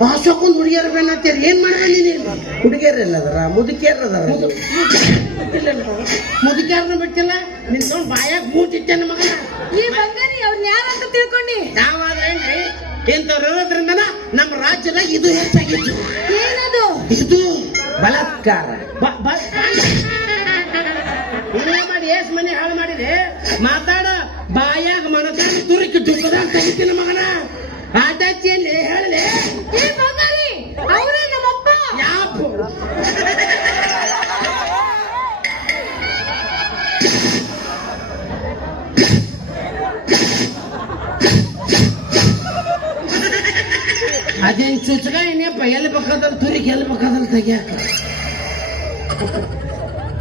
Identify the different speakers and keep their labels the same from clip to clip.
Speaker 1: ಪಾಸಕ್ಕೊಂದು ಹುಡುಗಿಯರ ಬೆನ್ನತ್ತೀರಿ ಏನ್ ಮಾಡ್ರಿ ನೀನು
Speaker 2: ಹುಡುಗಿಯರೆಲ್ಲ ಅದರ ಮುದುಕಿಯರ್ ಅದರ
Speaker 1: ಮುದುಕ್ಯಾರನ್ನ ಬಿಟ್ಟಿಲ್ಲ ನಿನ್ ಬಾಯಾಗ ಮೂಟಿಟ್ಟೆ ಮಗನ.
Speaker 3: ಈ ಬಂಗಾರಿ ಅವ್ರನ್ನ ಯಾರಂತ ತಿಳ್ಕೊಂಡಿ?
Speaker 1: ನಾವಾದ್ರೇನ್ರಿ ಇಂಥವ್ರು ಇರೋದ್ರಿಂದನ ನಮ್ಮ ರಾಜ್ಯದಾಗ ಇದು ಹೆಚ್ಚಾಗಿತ್ತು.
Speaker 3: ಏನದು?
Speaker 1: ಇದು
Speaker 2: ಬಲಾತ್ಕಾರ.
Speaker 1: ಮಾಡಿ ಏಸ್ ಮನೆ ಹಾಳು ಮಾಡಿದೆ? ಮಾತಾಡ ಬಾಯಾಗ ಮನದಾಗ ತುರುಕಿ ಅಂತ ತೆಗಿತೀನಿ ಮಗನ. ಆಟಾಚಿಯಲ್ಲಿ ಹೇಳಲೆ. ಅದೇನ್ ಚುಚ್ಚಗ ಏನಪ್ಪ ಎಲ್ಲಿ ಬೇಕಾದಲ್ಲಿ ತುರಿಕ್ ಎಲ್ಲಿ ಬೇಕಾದಲ್ಲಿ ತೆಗಿಯಾಕ?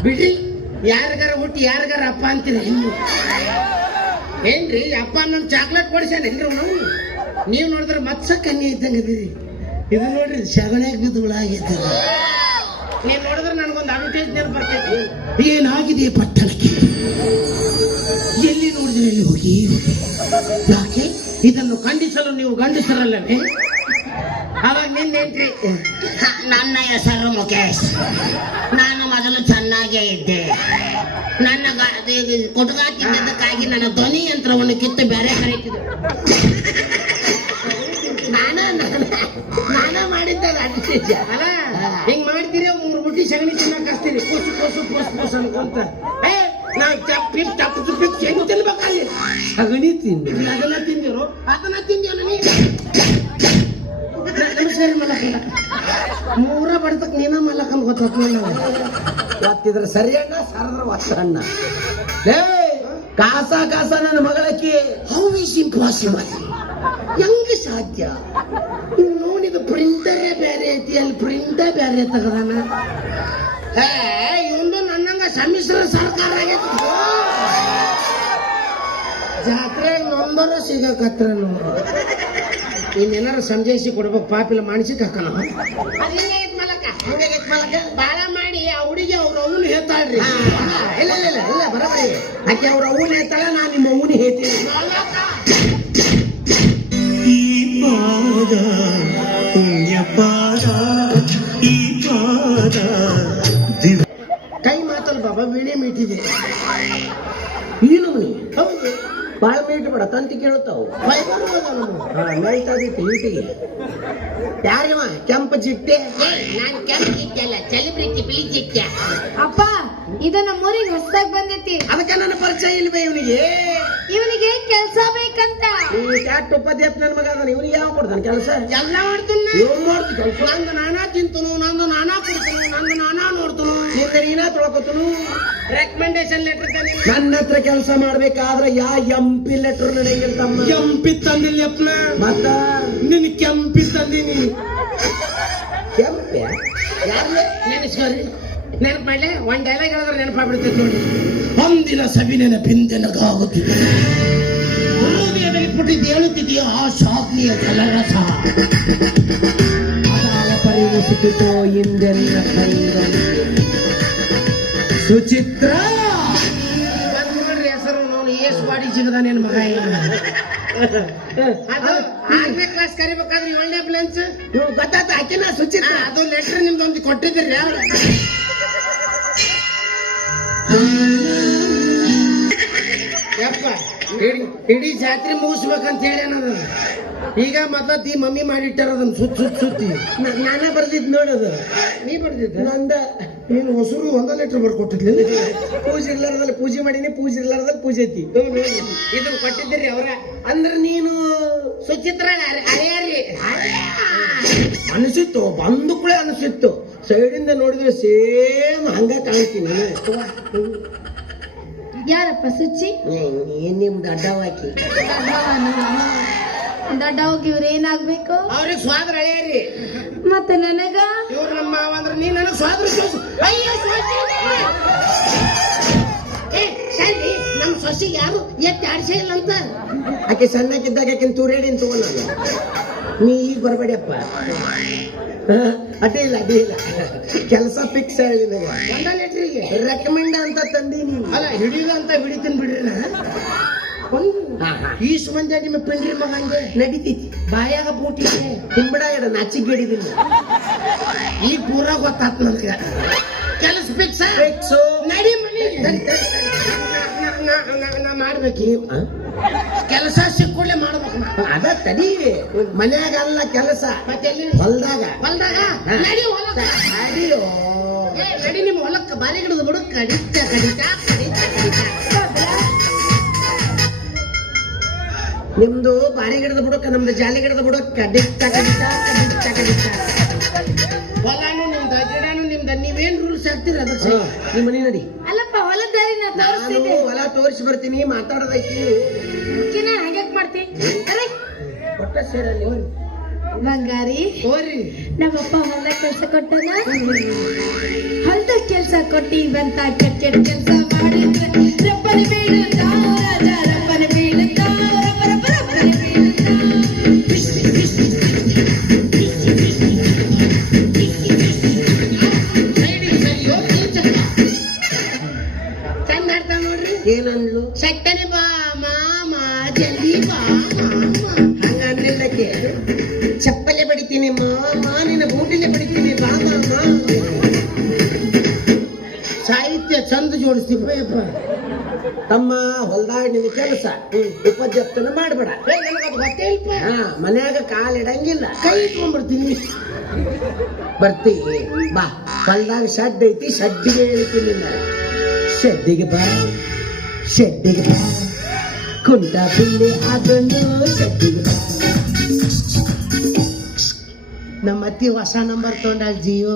Speaker 1: ಬಿಡಿ, ಯಾರಿಗಾರ ಹುಟ್ಟಿ, ಯಾರಿಗಾರ ಅಪ್ಪ ಅಂತೀರಿ ಹೆಣ್ಣು? ಏನ್ರಿ ಅಪ್ಪ ನನ್ನ ಚಾಕ್ಲೇಟ್ ಕೊಡಿಸ್ಯಾನೇನ್ರಿ ನಾವು ನೀವು ನೋಡಿದ್ರೆ ಮತ್ಸ ಕನ್ನಿ ಇದ್ದಂಗೆ ಇದೀರಿ ಇದು ನೋಡ್ರಿ, ಶಗಣ್ಯಾಗ ಬಿದ್ದು ಹುಳ ಆಗೈತೆ ನೀವು ನೋಡಿದ್ರೆ ನನಗೊಂದು ಅಡ್ವರ್ಟೈಸ್ ನೆನಪು ಬರ್ತೈತಿ ಏನಾಗಿದೆ ಪಟ್ಟಣಕ್ಕೆ? ಎಲ್ಲಿ ನೋಡಿದ್ರೆ ಎಲ್ಲಿ ಹೋಗಿ. ಯಾಕೆ? ಇದನ್ನು ಖಂಡಿಸಲು ನೀವು ಗಂಡಸರಲ್ಲವೇ? ಅವಾಗ ನಿನ್ನೆಂಟ್ರಿ
Speaker 4: ನನ್ನ ಹೆಸರು ಮುಖೇಶ್ ನಾನು ಮೊದಲು ಚೆನ್ನಾಗೇ ಇದ್ದೆ. ನನ್ನ ಕುಟುಕ ತಿನ್ನೋದಕ್ಕಾಗಿ ನನ್ನ ಧ್ವನಿ ಯಂತ್ರವನ್ನು ಕಿತ್ತು ಬೇರೆ ಹರಿತಿದ್ರು
Speaker 1: ನಾನ ನಾನ ಅಲ್ಲ ಹಿಂಗ್ ಮಾಡ್ತೀರಿ ಮೂರು ಬುಟ್ಟಿ ಸಗಣಿ ತಿನ್ನಕ್ ಕುಸು ಕೊಸು ಕೊಸು ಪೋಸ್ ಪೋಸ್ ಅನ್ಕೊಂತ. ಏ ನಾವು ಚಪ್ಪಿ ಟಪ್ ಚುಪ್ಪಿ ಹೆಂಗ್ ತಿನ್ಬೇಕಲ್ಲಿ ಸಗಣಿ ತಿಂದು. ಅದನ್ನ ತಿಂದಿರು ಅದನ್ನ ನೀ ಮಲಕಲ್ಲ ಮೂರ ಬಡ್ತಕ್ ನೀನ ಮಲಕನ್ ಗೊತ್ತಿದ್ರೆ
Speaker 2: ಸರಿ ಅಣ್ಣ ಸರದ್ರ ವಾಸ ಲೇ ಕಾಸ ಕಾಸ ನನ್ನ ಮಗಳಕ್ಕೆ.
Speaker 1: ಹೌ ಇಸ್ ಇಂಪಾಸಿಬಲ್ ಹೆಂಗ ಸಾಧ್ಯ? ನೋಡಿದ ಪ್ರಿಂಟರೇ ಬೇರೆ ಐತಿ ಅಲ್ಲಿ ಪ್ರಿಂಟೇ ಬೇರೆ ತಗದಾನ? ಹೇ ಇವಂದು ನನ್ನಂಗ ಸಮ್ಮಿಶ್ರ ಸರ್ಕಾರ ಆಗೈತಿ ಜಾತ್ರೆ ನೊಂದರ ಸಿಗಕತ್ರ ನೋಡು. ಇನ್ನೇನಾರ ಸಂಜಯಿಸಿ ಕೊಡ್ಬೇಕು ಪಾಪಿಲ್ಲ ಮಾನಸಿಕ ಕಕ್ಕನ ಬಾಳ ಮಾಡಿ ಆ ಹುಡುಗಿ ಅವ್ರ ಅವನು ಹೇಳ್ತಾಳ್ರಿ.
Speaker 2: ಇಲ್ಲ ಇಲ್ಲ ಇಲ್ಲ ಇಲ್ಲ ಬರಬರಿ ಆಕೆ ಅವ್ರ ಅವನು ಹೇಳ್ತಾಳ ನಾ ನಿಮ್ಮ ಅವ್ವನ ಹೇಳ್ತೀನಿ.
Speaker 5: ಈ ಪಾದ ಪುಣ್ಯ ಪಾದ ಈ ಪಾದ
Speaker 1: ಕೈ ಮಾತಲ್ ಬಾಬಾ ವೀಣೆ ಮೀಟಿದೆ
Speaker 2: ಏನು
Speaker 1: ಹೌದು.
Speaker 2: ಬಾಳ ಮೀಟ್ ಬೇಡ ತಂತಿ ಕೇಳುತ್ತಾವು
Speaker 1: ಫೈಬರ್ ಹೋದ ನಮ್ಮ
Speaker 2: ಹಾ ಮೇಲ್ತಾದಿತ್ತು ಈಟಿಗೆ ಯಾರಿವ ಕೆಂಪ ಚಿಟ್ಟೆ?
Speaker 4: ನಾನು ಕೆಂಪು ಜಿಟ್ಟಲ್ಲ ಸೆಲೆಬ್ರಿಟಿ ಬಿಳಿ ಜಿಟ್ಟ
Speaker 3: ಅಪ್ಪ ಇದು ನಮ್ಮೂರಿಗೆ ಹೊಸದಾಗಿ ಬಂದೈತಿ.
Speaker 2: ಅದಕ್ಕೆ ನನ್ನ ಪರಿಚಯ ಇಲ್ವೇ ಇವನಿಗೆ?
Speaker 3: ಇವನಿಗೆ ಕೆಲ್ಸ ಬೇಕಂತ?
Speaker 2: ಈ ಕ್ಯಾಟ್ ಉಪಾಧ್ಯಕ್ಷ ನನ್ನ ಮಗ ಅದಾನ ಇವನಿಗೆ ಯಾವ ಕೊಡ್ತಾನೆ ಕೆಲಸ?
Speaker 1: ಎಲ್ಲ ಮಾಡ್ತೀನಿ
Speaker 2: ಇವ್ ಮಾಡ್ತಿ ಕೆಲಸ.
Speaker 1: ನಂದು ನಾನಾ ತಿಂತನು ನಂದು ನಾನಾ ಕುಡ್ತನು ನಂದು ನಾನಾ ನೋಡ್ತನು
Speaker 2: ನಿನ್ನ ತೊಳ್ಕೊತನು
Speaker 1: ರೆಕಮೆಂಡೇಶನ್ ಲೆಟರ್
Speaker 2: ನನ್ನ ಹತ್ರ ಕೆಲಸ ಮಾಡ್ಬೇಕಾದ್ರೆ ಯಾ ಎಂಪಿ ಲೆಟರ್ ಎಂಪಿ
Speaker 1: ಕೆಂಪಿ ತಂದಿಲ್ಲಪ್ಪನ
Speaker 2: ಮತ್ತ?
Speaker 1: ನಿನ್ ಕೆಂಪಿ ತಂದೀನಿ.
Speaker 2: ಕೆಂಪೆ?
Speaker 1: ನೆನೆಸ್ಕೊರಿ ನೆನಪು ಮಾಡ್ಲೆ? ಒಂದ್ ಡೈಲಾಗ್ ಹೇಳಿದ್ರೆ ನೆನಪಾಗ್ಬಿಡ್ತೈತೆ ನೋಡಿ. ಒಂದಿನ ಸವಿ ನೆನಪಿಂದೆನಗಾಗುತ್ತಿದೆ ಹೃದಯದಲ್ಲಿ ಪುಟ್ಟಿದ್ದು ಹೇಳುತ್ತಿದೆಯೋ ಆ ಶಾಗ್ನಿಯ ಜಲರಸ
Speaker 2: ಸಿಕ್ಕಿತೋ ಹಿಂದೆಲ್ಲ ಕೈಗಳು ಸುಚಿತ್ರ!
Speaker 1: ನೋಡ್ರಿ ಹೆಸರು ನೋಡಿ ಏಸ್ ಬಾಡಿ ಸಿಗದ ನಿನ್ ಮಗ ಅದು ಆರನೇ ಕ್ಲಾಸ್ ಕರಿಬೇಕಾದ್ರೆ ಏಳನೇ ಬ್ಲೆನ್ಸ್
Speaker 2: ನೀವು ಗೊತ್ತಾತ ಆಕಿನ ಸುಚಿತ್ರ.
Speaker 1: ಅದು ಲೆಟರ್ ನಿಮ್ದೊಂದು ಕೊಟ್ಟಿದ್ದೀರಿ ಯಾರು? ಯಪ್ಪ ಇಡೀ ಇಡೀ ಜಾತ್ರೆ ಮುಗಿಸ್ಬೇಕಂತ ಹೇಳಿ ಅನ್ನೋದು. ಈಗ ಮತ್ತ ಈ ಮಮ್ಮಿ ಮಾಡಿಟ್ಟಾರ ಅದನ್ನ ಸುತ್ತ ಸುತ್ತ ಸುತ್ತಿ.
Speaker 2: ನ- ನಾನೇ ಬರ್ದಿದ್ ನೋಡೋದು
Speaker 1: ನೀ ಬರ್ದಿದ್ದ?
Speaker 2: ನಂದ
Speaker 1: ನೀನು ಹೊಸರು ಒಂದ ಲೀಟರ್ ಬರ್ಕೊಟ್ಟಿದ್ಲಿ
Speaker 2: ಪೂಜೆ ಇರ್ಲಾರ್ದಲ್ಲಿ ಪೂಜೆ ಮಾಡೀನಿ ಪೂಜೆ ಇರ್ಲಾರ್ದಲ್ಲಿ ಪೂಜೆ ಐತಿ.
Speaker 1: ಇದನ್ನ ಕೊಟ್ಟಿದ್ದೀರಿ ಅವ್ರ.
Speaker 2: ಅಂದ್ರೆ ನೀನು
Speaker 1: ಸುಚಿತ್ರ
Speaker 2: ಅನಿಸಿತ್ತು ಬಂದು ಕೂಡ ಅನಿಸಿತ್ತು. ಸೈಡಿಂದ ನೋಡಿದ್ರೆ ಸೇಮ್ ಹಂಗ ಕಾಣ್ತೀನಿ
Speaker 3: ಯಾರಪ್ಪ ಸುಚ್ಚಿ
Speaker 2: ಏನ್ ನಿಮ್ ದಡ್ಡವಾಕಿ
Speaker 3: ದಡ್ಡ ಹೋಗಿ ಇವ್ರ ಏನಾಗ್ಬೇಕು?
Speaker 1: ಅವ್ರಿಗೆ ಸ್ವಾದ್ರ ಅಳಿಯರಿ.
Speaker 3: ಮತ್ತೆ ನನಗ?
Speaker 1: ಇವ್ರ ನಮ್ಮ ಮಾವ ಅಂದ್ರೆ ನೀ ನನಗೆ ಸ್ವಾದ್ರ ಅಯ್ಯೋ ಸೊಸೆ ಏ ಸಂಡಿ ನಮ್ಮ ಸೊಸೆಗೆ ಯಾರು ಎತ್ತಿ ಆಡಿಸೇ ಇಲ್ಲ ಅಂತ?
Speaker 2: ಆಕೆ ಸಣ್ಣಕ್ಕಿದ್ದಾಗ ಆಕಿನ ತೂರೇಡಿನ ತಗೊಂಡ ನೀ ಈಗ ಬರಬೇಡಪ್ಪ. ಅದೇ ಇಲ್ಲ ಅದೇ ಇಲ್ಲ. ಕೆಲಸ ಫಿಕ್ಸ್ ಹೇಳಿ
Speaker 1: ಲೆಟ್ರಿಗೆ
Speaker 2: ರೆಕಮೆಂಡ್ ಅಂತ ತಂದೀನಿ.
Speaker 1: ಅಲ್ಲ ಹಿಡಿಯುದ ಅಂತ ಹಿಡಿತೀನಿ ಬಿಡ್ರಿ ನಾ.
Speaker 2: ಹಾ, ಹಾ.
Speaker 1: ಈಸ್ ಮಂದಿ ನಿಮ್ಮ ಪಿಂಡ್ರಿ ಮಗ ಹಂಗೆ
Speaker 2: ನಡೀತೈತಿ.
Speaker 1: ಬಾಯಾಗ ಬೂಟಿಗೆ
Speaker 2: ಹಿಂಬಡ ಇಡ ನಾಚಿಗೇಡಿದ್ದೀನಿ
Speaker 1: ಈಗ ಪೂರ ಗೊತ್ತಾತ್ ನನಗೆ. ಕೆಲಸ ಫಿಕ್ಸ್
Speaker 2: ಫಿಕ್ಸು.
Speaker 1: ನಡಿ ಮನಿ. ಮಾಡ್ಬೇಕಿ. ಕೆಲಸ ಸಿಕ್ಕೂಡ್ಲೆ ಮಾಡ್ಬೇಕು
Speaker 2: ಅದ ತಡಿ. ಮನ್ಯಾಗ ಅಲ್ಲ ಕೆಲಸ. ಹೊಲ್ದಾಗ.
Speaker 1: ಹೊಲ್ದಾಗ. ನಡಿ ಹೊಲಕ್ಕ.
Speaker 2: ಅಡಿಯೋ
Speaker 1: ಏ, ನಡಿ ನಿಮ್ಮ ಹೊಲಕ್ಕ. ಬಾರಿ ಗಿಡದ ಬುಡಕ್ಕ. ಕಡಿತ ಕಡಿತ ಕಡಿತ ಕಡಿತ
Speaker 2: ನಿಮ್ದು ಬಾರಿ ಗಿಡದ ಬುಡಕ್ಕ ನಮ್ದು ಜಾಲಿ ಗಿಡದ ಬುಡಕ್ಕ ಕಡಿತ
Speaker 1: ಹೊಲಾನು ನಿಮ್ದ ಗಿಡನು ನಿಮ್ದ ನೀವೇನ್ ರೂಲ್ಸ್ ಹಾಕ್ತೀರ
Speaker 2: ಅದು
Speaker 1: ಅದಕ್ಕೆ
Speaker 2: ನಿಮ್ಮ ಮನೆ ನಡಿ.
Speaker 3: ಅಲ್ಲಪ್ಪ ಹೊಲದ ದಾರಿ ನಾ
Speaker 2: ನಾನು
Speaker 3: ತೋರಿಸ್ತಿದ್ದೆ
Speaker 2: ಹೊಲ ತೋರಿಸಿ ಬರ್ತೀನಿ ಮಾತಾಡೋದೈತಿ
Speaker 3: ಮುಖ್ಯನ ಹಾಗ್ಯಾಕ್ ಮಾಡ್ತಿ? ಅರೆ,
Speaker 2: ಒಟ್ಟ ಸೇರಲ್ಲಿ ಹೋಗಿ
Speaker 3: ಬಂಗಾರಿ
Speaker 1: ಹೋರಿ.
Speaker 3: ನಮ್ಮಪ್ಪ ಹೊಲ ಕೆಲಸ ಕೊಟ್ಟನ? ಹೊಲದ ಕೆಲಸ ಕೊಟ್ಟಿ ಬಂತ ಕೆಟ್ಟ ಕೆಟ್ಟ ಕೆಲ್ಸ ಮಾಡಿದ್ರೆ ರಬ್ಬನ ಬೀಳುತ್ತ
Speaker 1: ಬಾ ಮಾಮ ಜಲ್ದಿ ಬಾ ಮಾಮ
Speaker 2: ಹಂಗ ಅನ್ಲಿಲ್ಲಕ್ಕೆ ಚಪ್ಪಲೆ ಬಡಿತೀನಿ ಮಾಮ ನಿನ್ನ ಬೂಟಿಲೆ ಬಡಿತೀನಿ ಬಾ ಮಾಮ
Speaker 1: ಸಾಹಿತ್ಯ ಚಂದ ಯಪ್ಪ.
Speaker 2: ತಮ್ಮ ಹೊಲ್ದಾಗ ನಿನ್ನ ಕೆಲಸ ಉಪಜಪ್ತನ ಮಾಡ್ಬೇಡ.
Speaker 1: ಏ ಗೊತ್ತೇ ಇಲ್ಪ
Speaker 2: ಹಾ ಮನ್ಯಾಗ ಕಾಲ್ ಇಡಂಗಿಲ್ಲ.
Speaker 1: ಕೈ ಇಟ್ಕೊಂಡ್ಬಿಡ್ತೀನಿ.
Speaker 2: ಬರ್ತಿ ಬಾ. ಹೊಲ್ದಾಗ ಶಡ್ ಐತಿ ಶಡ್ಡಿಗೆ ಹೇಳ್ತೀನಿ ಶೆಡ್ಡಿಗೆ ಬಾ. ಶೆಡ್ಡಿಗೆ ಕುಂಟ ಬಿಲ್ಲಿ ಅದನ್ನು ಶೆಡ್ಡಿಗೆ
Speaker 1: ನಮ್ಮ ಅತ್ತಿ ಹೊಸ ನಂಬರ್ ತೊಗೊಂಡಾಗ ಜಿಯೋ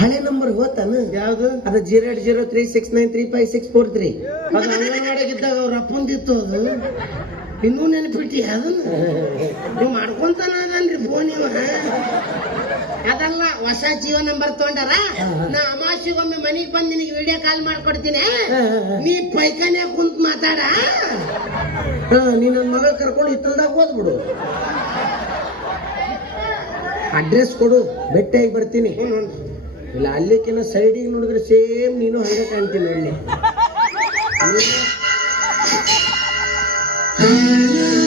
Speaker 2: ಹಳೆ ನಂಬರ್ ಹೋತಾನ
Speaker 1: ಯಾವ್ದು
Speaker 2: ಅದು zero eight zero three six nine three five six four three
Speaker 1: ಅದು ಅಂಗನವಾಡಿಗಿದ್ದಾಗ ಅವ್ರ ಅಪ್ಪಂದಿತ್ತು ಅದು ಇನ್ನೂ ನೆನಪಿಟ್ಟಿ ಅದನ್ನ ನೀವು ಮಾಡ್ಕೊಂತಾನ ಅದನ್ರಿ ಫೋನ್ ಇವ ಅದಲ್ಲ ಹೊಸ ಜೀವ ನಂಬರ್ ತೊಗೊಂಡಾರ? ನಾ ಅಮಾಸಿಗೊಮ್ಮೆ ಮನೆಗೆ ಬಂದು ನಿನಗೆ ವಿಡಿಯೋ ಕಾಲ್ ಮಾಡ್ಕೊಡ್ತೀನಿ. ನೀ ಪೈಖಾನೆ ಕುಂತ್ ಮಾತಾಡ.
Speaker 2: ನೀನ್ ನೀ ನನ್ನ ಮಗಳ ಕರ್ಕೊಂಡು ಹಿತ್ತಲ್ದಾಗ ಓದ್ಬಿಡು ಅಡ್ರೆಸ್ ಕೊಡು ಭೇಟಿಯಾಗಿ ಬರ್ತೀನಿ. ಇಲ್ಲ ಅಲ್ಲಿಕಿನ ಸೈಡಿಗೆ ನೋಡಿದ್ರೆ ಸೇಮ್ ನೀನು ಹಂಗೆ ಕಾಣ್ತೀನಿ
Speaker 1: ಅಲ್ಲಿ.